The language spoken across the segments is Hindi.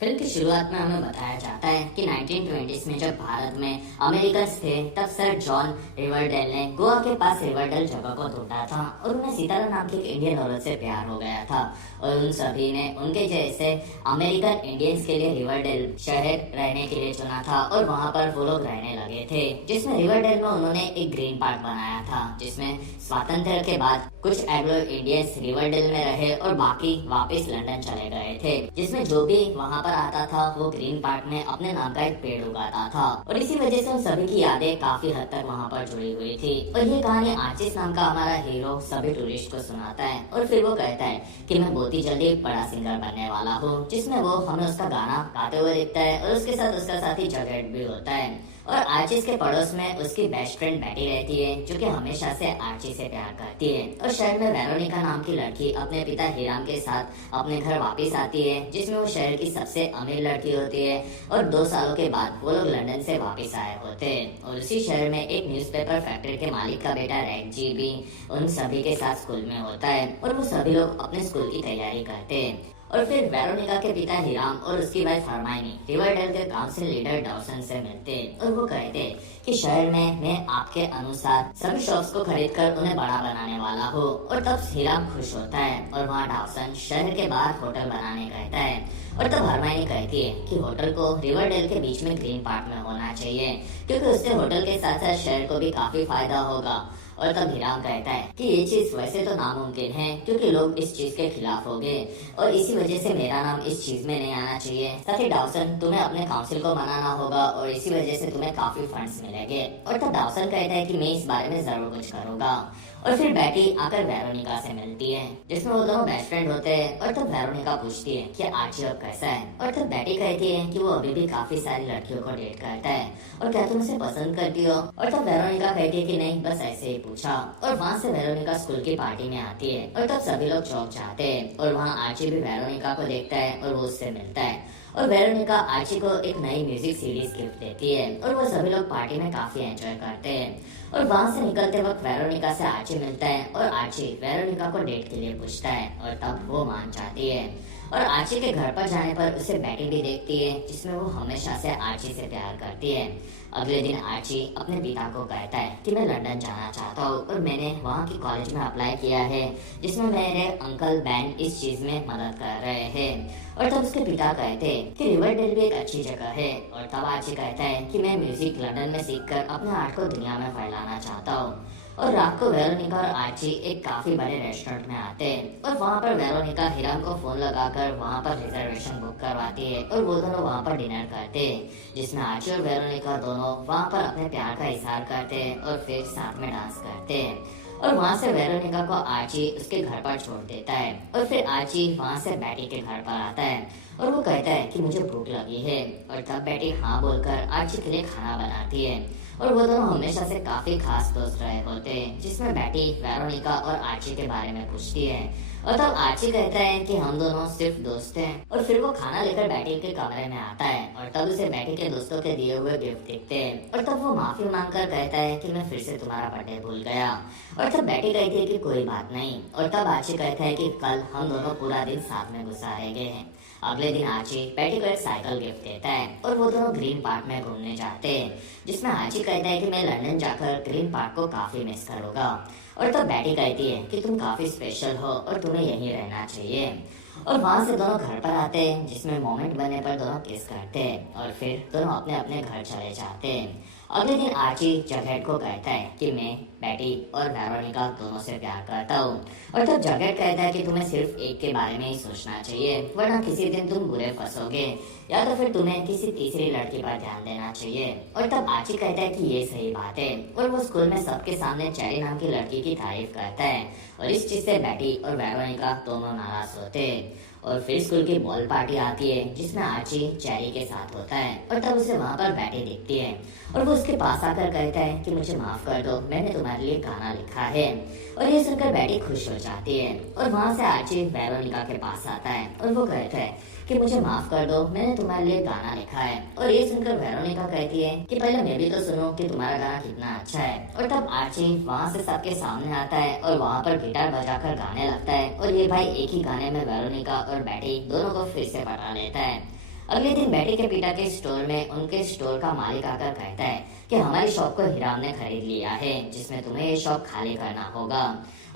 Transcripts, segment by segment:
फिल्म की शुरुआत में हमें बताया जाता है कि 1920s में जब भारत में अमेरिकन्स थे, तब सर जॉन रिवरडेल ने गोवा के पास रिवरडेल जगह को ढूंढा था और उन्हें सीतारा नाम की एक इंडियन औरत से प्यार हो गया था। और उन सभी ने उनके जैसे अमेरिकन इंडियंस के लिए रिवरडेल शहर रहने के लिए चुना था और वहाँ पर वो लोग रहने लगे थे, जिसमें रिवरडेल में उन्होंने एक ग्रीन पार्क बनाया था, जिसमें स्वातंत्र्य के बाद कुछ एंग्लो इंडियंस रिवरडेल में रहे और बाकी वापस लंदन चले गए थे, जिसमें जो भी वहाँ पर आता था वो ग्रीन पार्क में अपने नाम का एक पेड़ उगाता था। और इसी वजह से उन सभी की यादें काफी हद तक वहाँ पर जुड़ी हुई थी। और ये कहानी आर्चिस नाम का हमारा हीरो सभी टूरिस्ट को सुनाता है और फिर वो कहता है कि मैं बहुत ही जल्दी एक बड़ा सिंगर बनने वाला हूँ, जिसमें वो हमें उसका गाना गाते हुए दिखता है और उसके साथ उसका साथी जगेट भी होता है। और आर्चिस के पड़ोस में उसकी बेस्ट फ्रेंड बैठी रहती है, जो कि हमेशा से आर्ची से प्यार करती है। और शहर में वेरोनिका नाम की लड़की अपने पिता हिराम के साथ अपने घर वापस आती है, जिसमें वो शहर की सबसे अमीर लड़की होती है। और 2 सालों के बाद वो लोग लंदन से वापस आए होते हैं और उसी शहर में एक न्यूज़पेपर फैक्ट्री के मालिक का बेटा रेग्जी भी उन सभी के साथ स्कूल में होता है और वो सभी लोग अपने स्कूल की तैयारी करते हैं। और फिर वेरोनिका के पिता हिराम और उसकी वाइफ हरमाइनी रिवरडेल के काउंसिल लीडर डॉसन से मिलते और वो कहते कि शहर में मैं आपके अनुसार सभी शॉप्स को खरीद कर उन्हें बड़ा बनाने वाला हूँ। और तब हिराम खुश होता है और वहाँ डॉसन शहर के बाहर होटल बनाने कहता है। और तब हरमाइनी कहती है कि होटल को रिवरडेल के बीच में ग्रीन पार्क में होना चाहिए, क्योंकि उससे होटल के साथ साथ शहर को भी काफी फायदा होगा। और तब हिराम कहता है कि ये चीज वैसे तो नामुमकिन है, क्योंकि लोग इस चीज के खिलाफ हो गए और इसी वजह से मेरा नाम इस चीज में नहीं आना चाहिए। साथ ही डॉसन, तुम्हें अपने काउंसिल को मनाना होगा और इसी वजह से तुम्हें काफी फंड्स मिलेंगे। और तब डॉसन कहता है कि मैं इस बारे में जरूर कुछ करूंगा। और फिर बैटी आकर वेरोनिका से मिलती है, जिसमें वो दोनों बेस्ट फ्रेंड होते हैं। और तब वेरोनिका पूछती है कि आर्ची अब कैसा है। और तब बैटी कहती है कि वो अभी भी काफी सारी लड़कियों को डेट करता है और क्या तुम उसे पसंद करती हो। और तब वेरोनिका कहती है कि नहीं, बस ऐसे ही पूछा। और वहाँ से वेरोनिका स्कूल की पार्टी में आती है और तब सभी लोग चौंक जाते हैं और वहाँ आर्ची भी वेरोनिका को देखता है और वो उससे मिलता है। और वेरोनिका आर्ची को एक नई म्यूजिक सीरीज गिफ्ट देती है और वो सभी लोग पार्टी में काफी एंजॉय करते हैं। और वहाँ से निकलते वक्त वेरोनिका से आर्ची मिलता है और आर्ची वेरोनिका को डेट के लिए पूछता है और तब वो मान जाती है। और आर्ची के घर पर जाने पर उसे बैटी भी देखती है, जिसमें वो हमेशा से आर्ची से प्यार करती है। अगले दिन आर्ची अपने पिता को कहता है कि मैं लंदन जाना चाहता हूँ और मैंने वहाँ की कॉलेज में अप्लाई किया है, जिसमें मेरे अंकल बैन इस चीज में मदद कर रहे हैं। और तब उसके पिता कहते हैं कि रिवरडेल भी एक अच्छी जगह है। और तब आर्ची कहता है कि मैं म्यूजिक लंदन में सीखकर अपने आर्ट को दुनिया में फैलाना चाहता हूँ। और रात को वेरोनिका और आर्ची एक काफी बड़े रेस्टोरेंट में आते हैं और वहाँ पर वेरोनिका हिराम को फोन लगाकर वहाँ पर रिजर्वेशन बुक करवाती है और वो दोनों वहाँ पर डिनर करते हैं, जिसमें आर्ची और वेरोनिका दोनों वहाँ पर अपने प्यार का इजहार करते हैं और फिर साथ में डांस करते हैं। और वहाँ से वेरोनिका को आर्ची उसके घर पर छोड़ देता है और फिर आर्ची वहाँ से बैटी के घर पर आता है और वो कहता है कि मुझे भूख लगी है। और तब बैटी हाँ बोलकर आर्ची के लिए खाना बनाती है और वो दोनों हमेशा से काफी खास दोस्त रहे होते हैं, जिसमें बैटी वेरोनिका और आर्ची के बारे में पूछती है। और तब आर्ची कहता है कि हम दोनों सिर्फ दोस्त हैं। और फिर वो खाना लेकर बैटी के कमरे में आता है और तब उसे बैटी के दोस्तों के दिए हुए गिफ्ट दिखते हैं। और तब वो माफी मांगकर कहता है कि मैं फिर से तुम्हारा बर्थडे भूल गया। और तब बैटी कहती है कि कोई बात नहीं। और तब आर्ची कहता है कि कल हम दोनों पूरा दिन साथ में गुजारेंगे हैं। अगले दिन आर्ची बैटी को एक साइकिल गिफ्ट देता है और वो दोनों ग्रीन पार्क में घूमने जाते हैं, जिसमें आर्ची कहता है कि मैं लंदन जाकर ग्रीन पार्क को काफी मिस करूंगा। और तब बैटी कहती है कि तुम काफी स्पेशल हो और तुम्हें यहीं रहना चाहिए। और वहाँ से दोनों घर पर आते हैं, जिसमें मोमेंट बने पर दोनों किस करते हैं और फिर दोनों अपने अपने घर चले जाते हैं। अगले दिन आर्ची जगेट को कहता है कि मैं बैटी और वेरोनिका दोनों से प्यार करता हूँ। और तब जगेट कहता है कि तुम्हें सिर्फ एक के बारे में ही सोचना चाहिए, वरना किसी दिन तुम बुरे फंसोगे, या तो फिर तुम्हें किसी तीसरी लड़की पर ध्यान देना चाहिए। और तब आर्ची कहता है कि ये सही बात है और वो स्कूल में सबके सामने चेरी नाम की लड़की की तारीफ करता है और इस चीज से बैटी और वेरोनिका दोनों नाराज होते हैं। और फिर स्कूल की बॉल पार्टी आती है, जिसमें आर्ची चेरी के साथ होता है और तब उसे वहाँ पर बैटी दिखती है और वो उसके पास आकर कहता है कि मुझे माफ कर दो, मैंने तुम्हारे लिए गाना लिखा है। और ये सुनकर बैटी खुश हो जाती है और वहाँ से आर्ची वेरोनिका के पास आता है और वो कहता है कि मुझे माफ कर दो, मैंने तुम्हारे लिए गाना लिखा है। और ये सुनकर वेरोनिका कहती है कि पहले मैं भी तो सुनूं कि तुम्हारा गाना कितना अच्छा है। और तब आर्ची वहाँ से सबके सामने आता है और वहाँ पर गिटार बजाकर गाने लगता है और ये भाई एक ही गाने में वेरोनिका और बैटी दोनों को फिर से पटा लेता है। अगले दिन बेटी के पिता के स्टोर में उनके स्टोर का मालिक आकर कहता है कि हमारी शॉप को हिराम ने खरीद लिया है, जिसमें तुम्हें ये शॉप खाली करना होगा।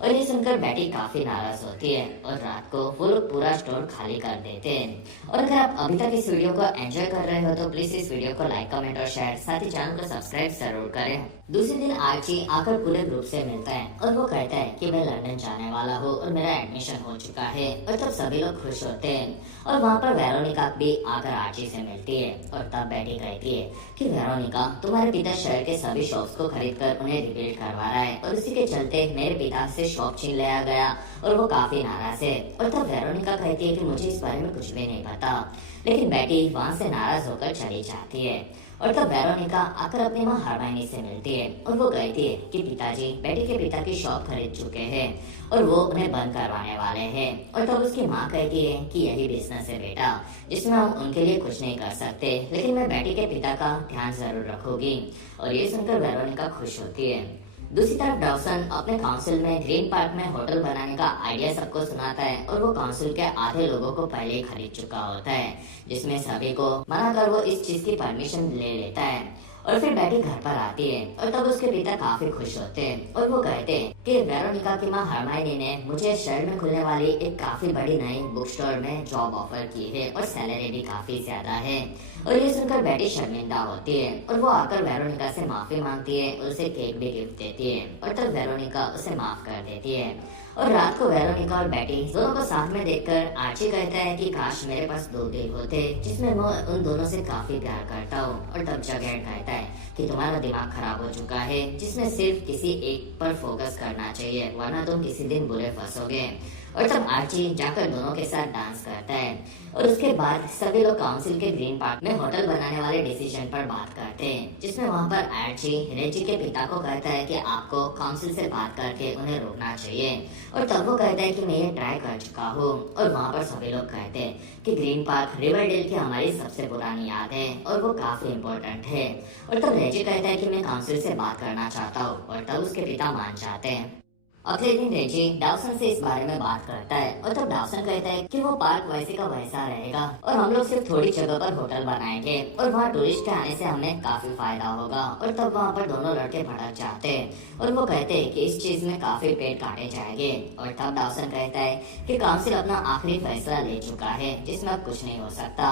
और ये सुनकर बेटी काफी नाराज होती है और रात को वो लोग पूरा स्टोर खाली कर देते हैं। और अगर आप अभी तक इस वीडियो को एंजॉय कर रहे हो तो प्लीज इस वीडियो को लाइक, कमेंट और शेयर, साथ ही चैनल को सब्सक्राइब जरूर करें। दूसरे दिन आर्ची आकर पूरे ग्रुप से मिलता है और वो कहता है कि मैं लंदन जाने वाला हूँ और मेरा एडमिशन हो चुका है। और तब सभी लोग खुश होते हैं और वहाँ पर वेरोनिका भी आकर आर्ची से मिलती है। और तब बेटी कहती है कि वेरोनिका, तुम्हारे पिता शहर के सभी शॉप्स को खरीद कर उन्हें रिबिल्ड करवा रहा है और उसी के चलते मेरे पिता से शॉप छीन लिया गया और वो काफी नाराज है। और तब वेरोनिका कहती है कि मुझे इस बारे में कुछ भी नहीं पता, लेकिन बेटी वहाँ से नाराज होकर चली जाती है। और तब वेरोनिका आकर अपनी माँ हरमाइनी से मिलती है और वो कहती है कि पिताजी बेटी के पिता की शॉप खरीद चुके हैं और वो उन्हें बंद करवाने वाले हैं। और तब उसकी माँ कहती है कि यही बिजनेस है बेटा, जिसमें हम उनके लिए कुछ नहीं कर सकते, लेकिन मैं बेटी के पिता का ध्यान जरूर रखूंगी। और ये सुनकर वेरोनिका खुश होती है। दूसरी तरफ डॉसन अपने काउंसिल में ग्रीन पार्क में होटल बनाने का आइडिया सबको सुनाता है और वो काउंसिल के आधे लोगों को पहले ही खरीद चुका होता है, जिसमें सभी को मना कर वो इस चीज की परमिशन ले लेता है। और फिर बेटी घर पर आती है और तब उसके पिता काफी खुश होते हैं और वो कहते हैं कि वेरोनिका की माँ हरमाइनी ने मुझे शहर में खुलने वाली एक काफी बड़ी नई बुक स्टोर में जॉब ऑफर की है और सैलरी भी काफी ज्यादा है। और ये सुनकर बेटी शर्मिंदा होती है और वो आकर वेरोनिका से माफी मांगती है और उसे केक भी गिफ्ट देती है। और तब वेरोनिका उसे माफ कर देती है। और रात को वेरोनिका और बेटी दोनों को साथ में देखकर आर्ची कहता है कि काश मेरे पास 2 दिल होते जिसमें मैं उन दोनों से काफी प्यार करता हूँ। और तब जगेट कहता है कि तुम्हारा दिमाग खराब हो चुका है, जिसमें सिर्फ किसी एक पर फोकस करना चाहिए, वरना तुम किसी दिन बुरे फंसोगे। और तब आर्ची जाकर दोनों के साथ डांस करता है और उसके बाद सभी लोग काउंसिल के ग्रीन पार्क में होटल बनाने वाले डिसीजन पर बात करते हैं, जिसमें वहाँ पर आर्ची रेजी के पिता को कहता है कि आपको काउंसिल से बात करके उन्हें रोकना चाहिए। और तब वो कहता है कि मैं ये ट्राई कर चुका हूँ। और वहाँ पर सभी लोग कहते हैं कि ग्रीन पार्क रिवरडेल की हमारी सबसे पुरानी याद है और वो काफी इम्पोर्टेंट है। और तब रेजी कहता है कि मैं काउंसिल से बात करना चाहता हूँ और तब उसके पिता मान जाते हैं। अगले दिन रेजी डाउसन से इस बारे में बात करता है और तब डाउसन कहता है कि वो पार्क वैसे का वैसा रहेगा और हम लोग सिर्फ थोड़ी जगह पर होटल बनाएंगे और वहाँ टूरिस्ट के आने से हमें काफी फायदा होगा। और तब वहाँ पर दोनों लड़के भड़क जाते हैं और वो कहते हैं कि इस चीज में काफी पेड़ काटे जाएंगे। और तब डाउसन कहता है कि काउंसिल अपना आखिरी फैसला ले चुका है, जिसमें अब कुछ नहीं हो सकता।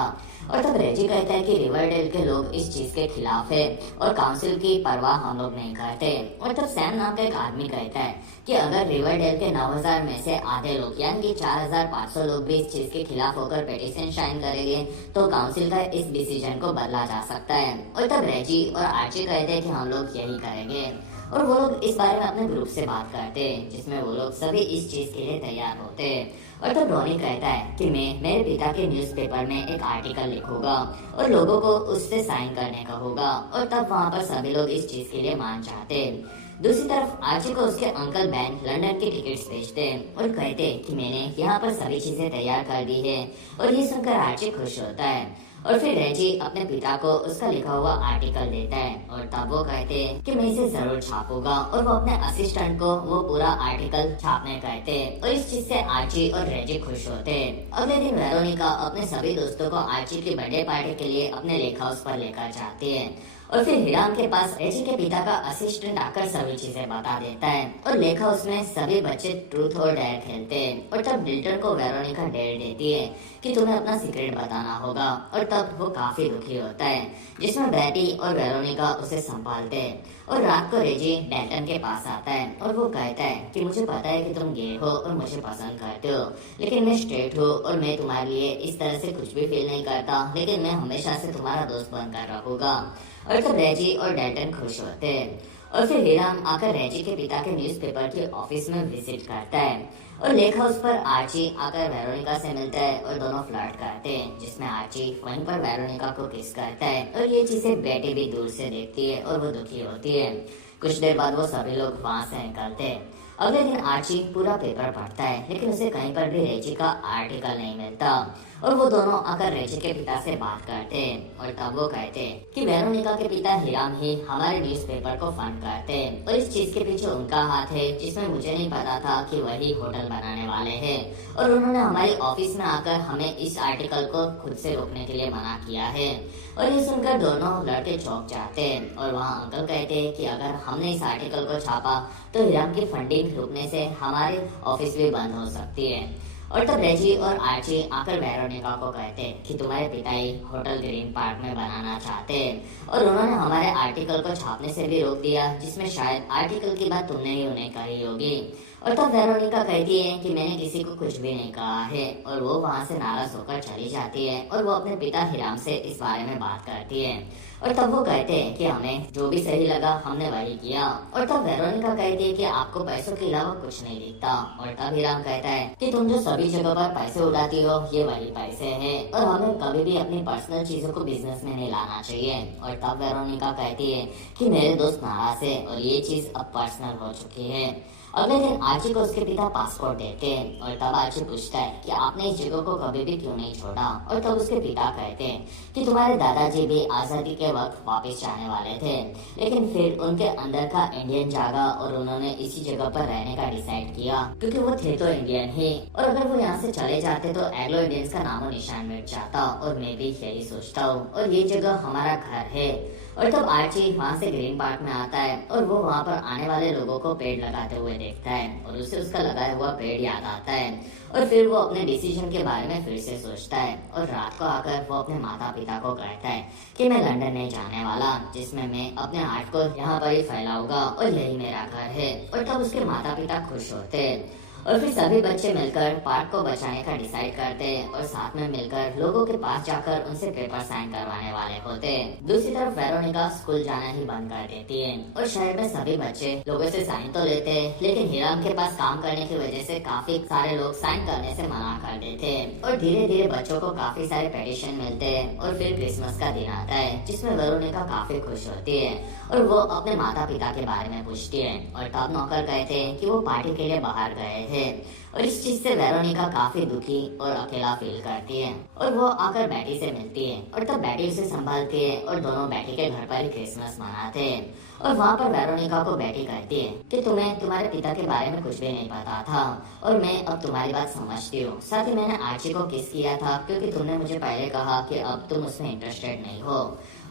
और तब रेजी कहता है कि रिवरडेल के लोग इस चीज के खिलाफ है और काउंसिल की परवाह हम लोग नहीं करते। और तब सैम नाम का एक आदमी कहता है कि अगर रिवरडेल के 9000 में से आधे लोग यानी कि 4500 लोग भी इस चीज के खिलाफ होकर पिटीशन साइन करेंगे तो काउंसिल का इस डिसीजन को बदला जा सकता है। और तब रेजी और आर्ची कहते हैं कि हम लोग यही करेंगे। और वो लोग इस बारे में अपने ग्रुप से बात करते हैं, जिसमें वो लोग सभी इस चीज के लिए तैयार होते हैं। और तब रॉनी कहता है कि मैं मेरे पिता के न्यूज़पेपर में एक आर्टिकल लिखूंगा और लोगों को उससे साइन करने का होगा। और तब वहाँ पर सभी लोग इस चीज के लिए मान जाते हैं। दूसरी तरफ आर्ची को उसके अंकल बैन लंदन की टिकट्स भेजते हैं और कहते हैं कि मैंने यहाँ पर सभी चीजें तैयार कर दी है। और ये सुनकर आर्ची खुश होता है। और फिर रेजी अपने पिता को उसका लिखा हुआ आर्टिकल देता है और तब वो कहते हैं कि मैं इसे जरूर छापूंगा। और वो अपने असिस्टेंट को वो पूरा आर्टिकल छापने कहते हैं और इस चीज से आर्ची और रेजी खुश होते हैं। अगले दिन वेरोनिका अपने सभी दोस्तों को आर्ची की बर्थडे पार्टी के लिए अपने लेक हाउस पर लेकर जाती है। और फिर हिराम के पास रेजी के पिता का असिस्टेंट आकर सभी चीजें बता देता है और लेक हाउस में सभी बच्चे ट्रूथ और डेयर खेलते हैं। और तब डिल्टन को वेरोनिका डेयर देती है कि तुम्हें अपना सीक्रेट बताना होगा। और तब वो काफी दुखी होता है, जिसमें बेटी और वेरोनिका उसे संभालते हैं। और रात को रेजी डेल्टन के पास आता है और वो कहता है कि मुझे पता है कि तुम गे हो और मुझे पसंद करते हो, लेकिन मैं स्ट्रेट हूँ और मैं तुम्हारे लिए इस तरह से कुछ भी फील नहीं करता, लेकिन मैं हमेशा से तुम्हारा दोस्त बनकर रहूंगा। और तब रेजी और डेल्टन खुश होते हैं। और फिर हिराम आकर रेजी के पिता के न्यूज़पेपर के ऑफिस में विजिट करता है और लेक हाउस पर आर्ची आकर वेरोनिका से मिलता है और दोनों फ्लर्ट करते हैं, जिसमें आर्ची वहीं पर वेरोनिका को किस करता है। और ये चीजें बेटी भी दूर से देखती है और वो दुखी होती है। कुछ देर बाद वो सभी लोग वहाँ से निकलते हैं। अगले दिन आर्ची पूरा पेपर पढ़ता है, लेकिन उसे कहीं पर भी रेजी का आर्टिकल नहीं मिलता। और वो दोनों आकर रेचल के पिता से बात करते और तब वो कहते कि वेरोनिका के पिता हिराम ही हमारे न्यूज़पेपर को फंड करते और इस चीज के पीछे उनका हाथ है, जिसमें मुझे नहीं पता था कि वही होटल बनाने वाले हैं। और उन्होंने हमारी ऑफिस में आकर हमें इस आर्टिकल को खुद से रोकने के लिए मना किया है। और ये सुनकर दोनों लड़के चौंक जाते और वहाँ अंकल कहते कि अगर हमने इस आर्टिकल को छापा तो हिराम की फंडिंग रुकने से हमारी ऑफिस भी बंद हो सकती है। और तब रेजी और आर्ची आकर वेरोनिका को कहते कि तुम्हारे पिताजी होटल ग्रीन पार्क में बनाना चाहते और उन्होंने हमारे आर्टिकल को छापने से भी रोक दिया, जिसमें शायद आर्टिकल की बात तुमने ही उन्हें कही होगी। और तब वेरोनिका कहती है कि मैंने किसी को कुछ भी नहीं कहा है और वो वहाँ से नाराज होकर चली जाती है और वो अपने पिता हिराम से इस बारे में बात करती है। और तब वो कहते हैं कि हमें जो भी सही लगा हमने वही किया। और तब वेरोनिका कहती है कि आपको पैसों के अलावा कुछ नहीं दिखता। और तब हिराम कहता है कि तुम जो सभी जगह पर पैसे उड़ाती हो ये वही पैसे हैं और हमें कभी भी अपनी पर्सनल चीजों को बिजनेस में नहीं लाना चाहिए। और तब वेरोनिका कहती है कि मेरे दोस्त नाराज है और ये चीज अब पर्सनल हो चुकी है। अगले दिन आर्ची को उसके पिता पासपोर्ट देते हैं और तब आर्ची पूछता है कि आपने इस जगह को कभी भी क्यों नहीं छोड़ा। और तब उसके पिता कहते हैं कि तुम्हारे दादाजी भी आजादी के वक्त वापस जाने वाले थे, लेकिन फिर उनके अंदर का इंडियन जागा और उन्होंने इसी जगह पर रहने का डिसाइड किया, क्योंकि वो थे तो इंडियन ही। और अगर वो यहाँ से चले जाते तो एंग्लो इंडियंस का नामो निशान मिट जाता और मैं भी यही सोचता हूँ और ये जगह हमारा घर है। और तब आर्ची वहाँ से ग्रीन पार्क में आता है और वो वहाँ पर आने वाले लोगों को पेड़ लगाते हुए देखता है और उसे उसका लगाया हुआ पेड़ याद आता है। और फिर वो अपने डिसीजन के बारे में फिर से सोचता है और रात को आकर वो अपने माता पिता को कहता है कि मैं लंदन नहीं जाने वाला, जिसमें मैं अपने आर्ट को यहाँ पर ही फैलाऊंगा और यही मेरा घर है। और तब उसके माता पिता खुश होते हैं और फिर सभी बच्चे मिलकर पार्क को बचाने का डिसाइड करते हैं और साथ में मिलकर लोगों के पास जाकर उनसे पेपर साइन करवाने वाले होते हैं। दूसरी तरफ वेरोनिका स्कूल जाना ही बंद कर देती है और शहर में सभी बच्चे लोगों से साइन तो लेते हैं, लेकिन हिराम के पास काम करने की वजह से काफी सारे लोग साइन करने से मना कर देते हैं। और धीरे धीरे बच्चों को काफी सारे पेटिशन मिलते हैं और फिर क्रिसमस का दिन आता है, जिसमें वेरोनिका काफी खुश होती है और वो अपने माता पिता के बारे में पूछती है। और तब नौकर कहते हैं कि वो पार्टी के लिए बाहर गए थे और इस चीज से वेरोनिका काफी दुखी और अकेला फील करती है और वो आकर बैटी से मिलती है और तब बैटी उसे संभालती है और दोनों बैटी के घर पर ही क्रिसमस मनाते हैं। और वहाँ पर वेरोनिका को बैटी कहती है कि तुम्हें तुम्हारे पिता के बारे में कुछ भी नहीं पता था और मैं अब तुम्हारी बात समझती हूँ। साथ ही मैंने आर्ची को किस किया था क्योंकि तुमने मुझे पहले कहा कि अब तुम उसमें इंटरेस्टेड नहीं हो।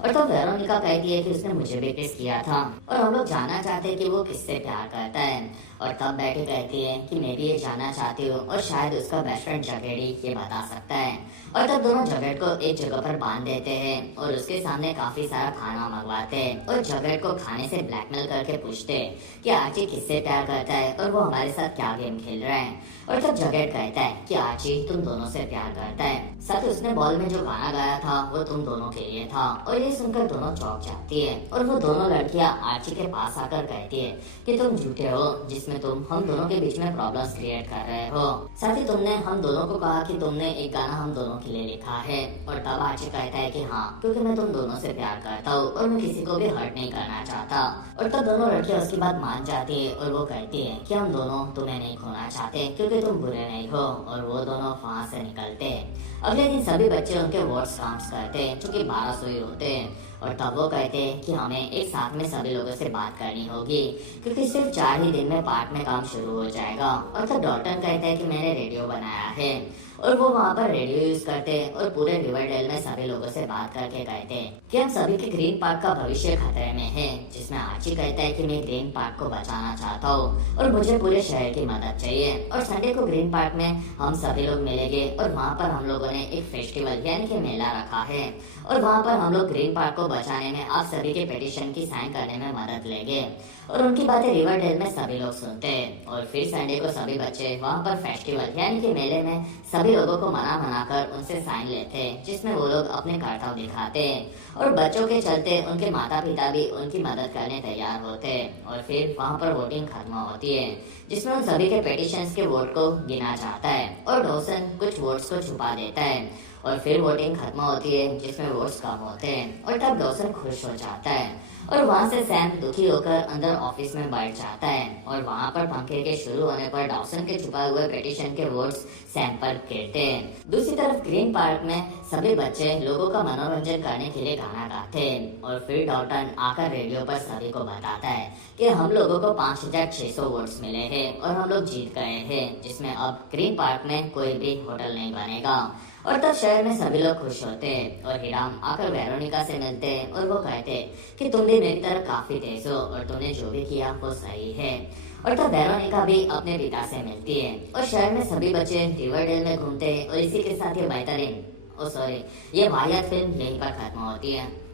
और तब वेरोनिका कहती है कि उसने मुझे भी किस किया था और हम लोग जानना चाहते हैं कि वो किससे प्यार करता है। और तब बैटी कहती है कि मैं भी ये जानना चाहती हूँ और शायद उसका बेस्ट फ्रेंड जगेड़ी ये बता सकता है। और तब दोनों जगेट को एक जगह पर बांध देते हैं और उसके सामने काफी सारा खाना मंगवाते हैं और जगेट को खाने से ब्लैकमेल करके पूछते हैं कि आर्ची किससे प्यार करता है और वो हमारे साथ क्या गेम खेल रहा है। और तब जगेट कहता है कि आर्ची तुम दोनों से प्यार करता है, साथ ही उसने बॉल में जो गाना गाया था वो तुम दोनों के लिए था। और ये सुनकर दोनों चौंक जाती है और वो दोनों लड़कियां आर्ची के पास आकर कहती है कि तुम झूठे हो, जिसमें तुम हम दोनों के बीच में प्रॉब्लम्स क्रिएट कर रहे हो। साथ ही तुमने हम दोनों को कहा कि तुमने एक गाना हम दोनों के लिए लिखा है। और तब आर्ची कहता है कि हाँ, क्योंकि मैं तुम दोनों से प्यार करता हूँ और मैं किसी को भी हर्ट नहीं करना चाहता। और तब दोनों लड़कियां उसकी बात मान जाती है और वो कहती है कि हम दोनों तुम्हें नहीं खोना चाहते क्योंकि तुम बुरे नहीं हो। और वो दोनों वहाँ से निकलते हैं। अगले दिन सभी बच्चे उनके वर्ड्स काउंट्स करते हैं, जो कि 1200 ही होते हैं। और तब वो कहते हैं कि हमें एक साथ में सभी लोगों से बात करनी होगी क्योंकि सिर्फ 4 ही दिन में पार्क में काम शुरू हो जाएगा। और तब डॉल्टन कहता है कि मैंने रेडियो बनाया है और वो वहाँ पर रेडियो यूज करते हैं और पूरे रिवरडेल में सभी लोगों से बात करके कहते हैं कि हम सभी के ग्रीन पार्क का भविष्य खतरे में है। जिसमें आर्ची कहता है कि मैं ग्रीन पार्क को बचाना चाहता हूँ और मुझे पूरे शहर की मदद चाहिए। और संडे को ग्रीन पार्क में हम सभी लोग मिलेंगे और वहाँ पर हम लोगों ने एक फेस्टिवल यानी कि मेला रखा है और वहाँ पर हम लोग ग्रीन पार्क को बचाने में आप सभी के पिटीशन की साइन करने में मदद लेंगे। और उनकी बातें रिवरडेल में सभी लोग सुनते हैं। और फिर संडे को सभी बच्चे वहाँ पर फेस्टिवल यानी कि मेले में सभी लोगों को मना कर उनसे साइन लेते हैं, जिसमें वो लोग अपने कर्तव्य दिखाते हैं। और बच्चों के चलते उनके माता पिता भी उनकी मदद करने तैयार होते हैं। और फिर वहाँ पर वोटिंग खत्म होती है, जिसमें उन सभी के पिटीशंस के वोट को गिना जाता है और डॉसन कुछ वोट्स को छुपा देता है और फिर वोटिंग खत्म होती है जिसमें वोट्स कम होते हैं और तब डॉसन खुश हो जाता है और वहां से सैम दुखी होकर अंदर ऑफिस में बैठ जाता है और वहां पर पंखे के शुरू होने पर डॉसन के छुपाए हुए पिटीशन के वोट्स सैम पर गिरते हैं। दूसरी तरफ ग्रीन पार्क में सभी बच्चे लोगों का मनोरंजन करने के लिए गाना गाते हैं और फिर डॉल्टन आकर रेडियो पर सभी को बताता है कि हम लोगों को 5,600 वोट्स मिले हैं और हम लोग जीत गए हैं, जिसमें अब ग्रीन पार्क में कोई भी होटल नहीं बनेगा। और तब शहर में सभी लोग खुश होते हैं और हिराम आकर वेरोनिका से मिलते हैं और वो कहते हैं कि तुम भी मेरी तरह काफी तेज हो और तुमने जो भी किया वो सही है। और तब वेरोनिका भी अपने पिता से मिलती है और शहर में सभी बच्चे रिवरडेल में घूमते हैं और इसी के साथ ये वाहियात फिल्म यहीं पर खत्म होती है।